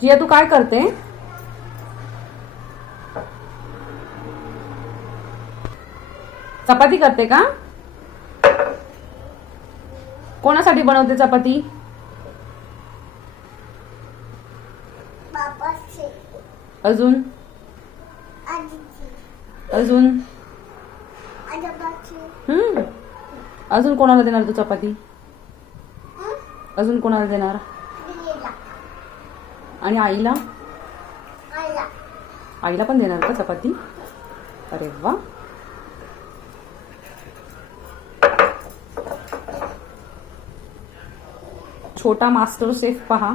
जिया तू काय करते? चपाती करते का? कोणासाठी बनवते चपाती? अजून? अजून? हम्म. अजून कोणाला देणार तू चपाती? अजून कोणाला देणार? आणि आईला? आईला. पण देणार का चपाती? अरे वा. छोटा मास्टर शेफ पहा.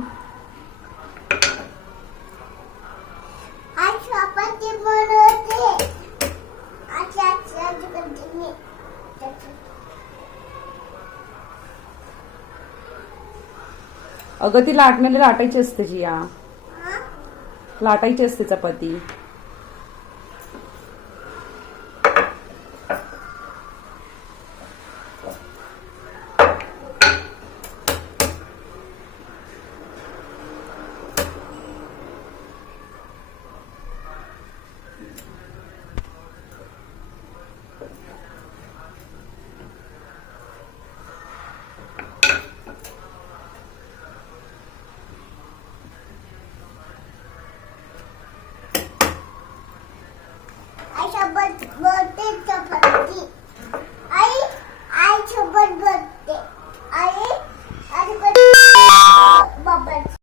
अगं ती लाटण्याला लाटायची असते जिया लाटायची असते चपाती. अशा बनवते चपाती